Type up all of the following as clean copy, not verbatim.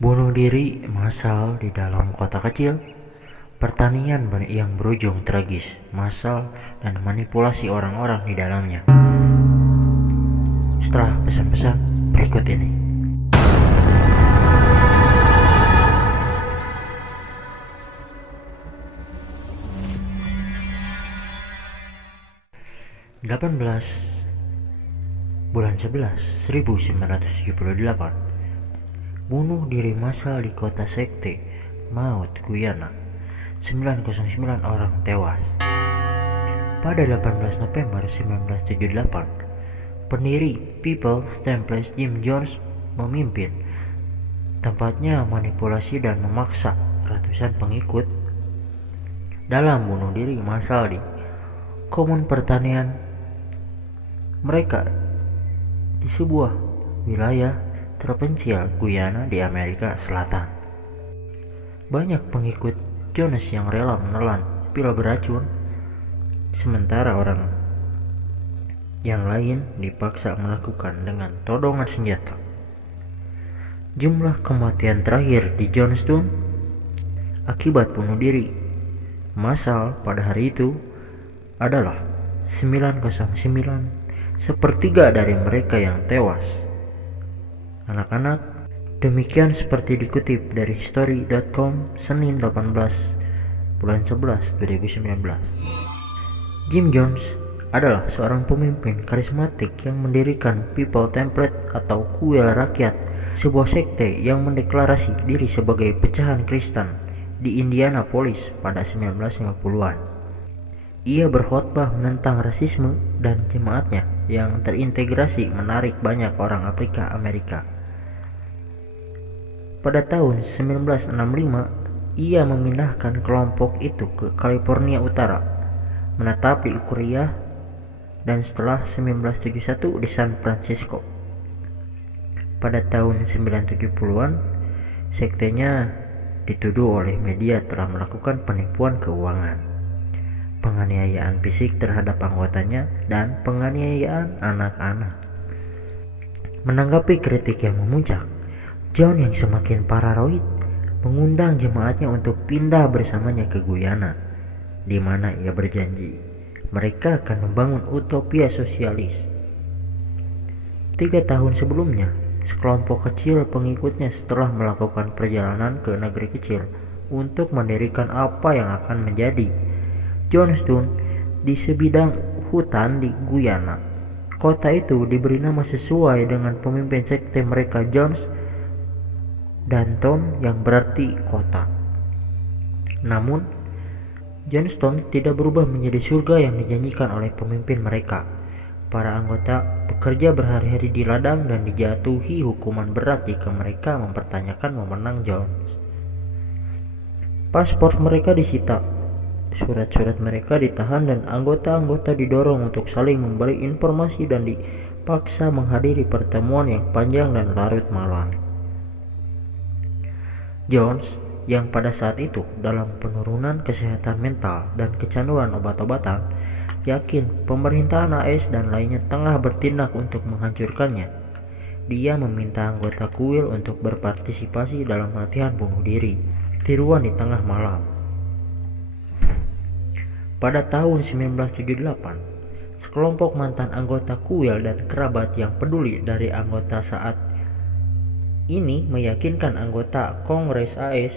Bunuh diri massal di dalam kota kecil, pertanian yang berujung tragis, massal, dan manipulasi orang-orang di dalamnya. Setelah pesan-pesan berikut ini. (18 bulan 11 1978) bunuh diri massal di kota sekte Maut, Guyana. 909 orang tewas. Pada 18 November 1978, pendiri People's Temple Jim Jones memimpin, tempatnya manipulasi dan memaksa ratusan pengikut dalam bunuh diri massal di komun pertanian mereka di sebuah wilayah terpencil Guyana di Amerika Selatan. Banyak pengikut Jones yang rela menelan pil beracun, sementara orang yang lain dipaksa melakukan dengan todongan senjata. Jumlah kematian terakhir di Johnstown akibat bunuh diri massal pada hari itu adalah 909, sepertiga dari mereka yang tewas anak-anak. Demikian seperti dikutip dari history.com Senin 18 bulan 11 2019. Jim Jones adalah seorang pemimpin karismatik yang mendirikan People Temple atau kuil rakyat, sebuah sekte yang mendeklarasi diri sebagai pecahan Kristen di Indianapolis pada 1950-an. Ia berkhotbah menentang rasisme dan jemaatnya yang terintegrasi menarik banyak orang Afrika Amerika. Pada tahun 1965, ia memindahkan kelompok itu ke California Utara, menetap di Ukiah, dan setelah 1971 di San Francisco. Pada tahun 1970-an, sektenya dituduh oleh media telah melakukan penipuan keuangan, penganiayaan fisik terhadap anggotanya, dan penganiayaan anak-anak. Menanggapi kritik yang memuncak, John yang semakin paranoid mengundang jemaatnya untuk pindah bersamanya ke Guyana, di mana ia berjanji mereka akan membangun utopia sosialis. 3 tahun sebelumnya, sekelompok kecil pengikutnya setelah melakukan perjalanan ke negeri kecil untuk mendirikan apa yang akan menjadi Johnstown di sebidang hutan di Guyana. Kota itu diberi nama sesuai dengan pemimpin sekte mereka, Jones Danton, yang berarti kota. Namun, Johnstown tidak berubah menjadi surga yang dijanjikan oleh pemimpin mereka. Para anggota bekerja berhari-hari di ladang dan dijatuhi hukuman berat jika mereka mempertanyakan wewenang Jones. Paspor mereka disita, surat-surat mereka ditahan, dan anggota-anggota didorong untuk saling memberi informasi dan dipaksa menghadiri pertemuan yang panjang dan larut malam. Jones, yang pada saat itu dalam penurunan kesehatan mental dan kecanduan obat-obatan, yakin pemerintahan AS dan lainnya tengah bertindak untuk menghancurkannya. Dia meminta anggota kuil untuk berpartisipasi dalam latihan bunuh diri, tiruan di tengah malam. Pada tahun 1978, sekelompok mantan anggota kuil dan kerabat yang peduli dari anggota saat ini meyakinkan anggota Kongres AS,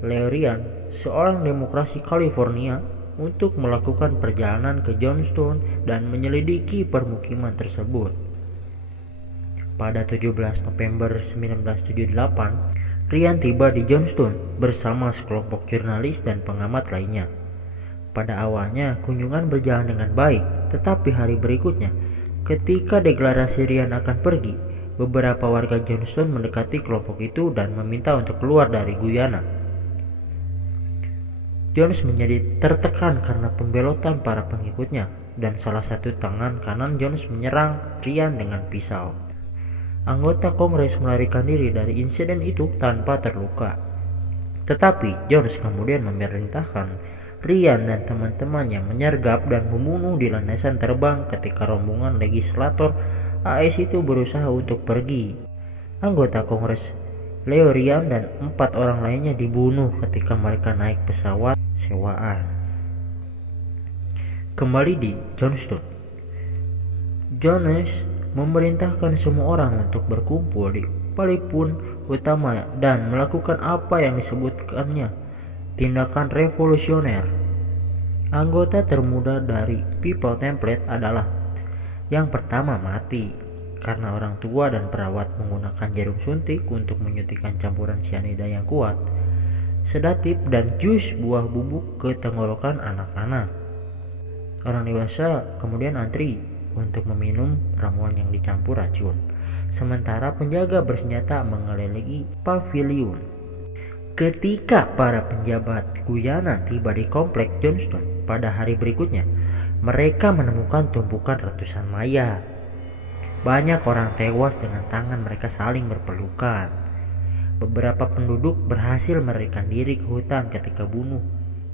Leo Ryan, seorang demokrasi California, untuk melakukan perjalanan ke Johnstown dan menyelidiki permukiman tersebut. Pada 17 November 1978, Ryan tiba di Johnstown bersama sekelompok jurnalis dan pengamat lainnya. Pada awalnya kunjungan berjalan dengan baik, tetapi hari berikutnya, ketika deklarasi Ryan akan pergi, beberapa warga Johnstown mendekati kelompok itu dan meminta untuk keluar dari Guyana. Jones menjadi tertekan karena pembelotan para pengikutnya, dan salah satu tangan kanan Jones menyerang Ryan dengan pisau. Anggota Kongres melarikan diri dari insiden itu tanpa terluka. Tetapi Jones kemudian memerintahkan Ryan dan teman-temannya menyergap dan membunuh di landasan terbang ketika rombongan legislator AS itu berusaha untuk pergi. Anggota Kongres Leo Ryan dan 4 orang lainnya dibunuh ketika mereka naik pesawat sewaan. Kembali di Johnston, Jones memerintahkan semua orang untuk berkumpul di palipun utama dan melakukan apa yang disebutkannya tindakan revolusioner. Anggota termuda dari People Template adalah yang pertama mati karena orang tua dan perawat menggunakan jarum suntik untuk menyuntikkan campuran sianida yang kuat, sedatif, dan jus buah bubuk ke tenggorokan anak-anak. Orang dewasa kemudian antri untuk meminum ramuan yang dicampur racun, sementara penjaga bersenjata mengelilingi paviliun. Ketika para penjabat Guyana tiba di komplek Johnston pada hari berikutnya, mereka menemukan tumpukan ratusan mayat. Banyak orang tewas dengan tangan mereka saling berpelukan. Beberapa penduduk berhasil melarikan diri ke hutan ketika bunuh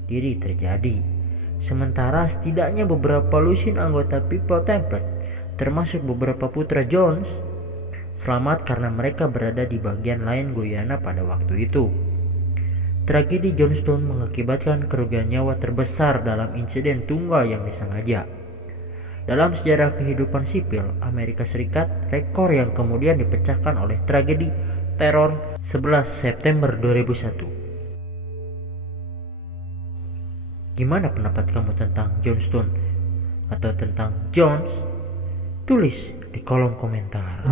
diri terjadi. Sementara setidaknya beberapa lusin anggota People Template, termasuk beberapa putra Jones, selamat karena mereka berada di bagian lain Guyana pada waktu itu. Tragedi Johnston mengakibatkan kerugian nyawa terbesar dalam insiden tunggal yang disengaja dalam sejarah kehidupan sipil Amerika Serikat, rekor yang kemudian dipecahkan oleh tragedi teror 11 September 2001. Gimana pendapat kamu tentang Johnston atau tentang Jones? Tulis di kolom komentar.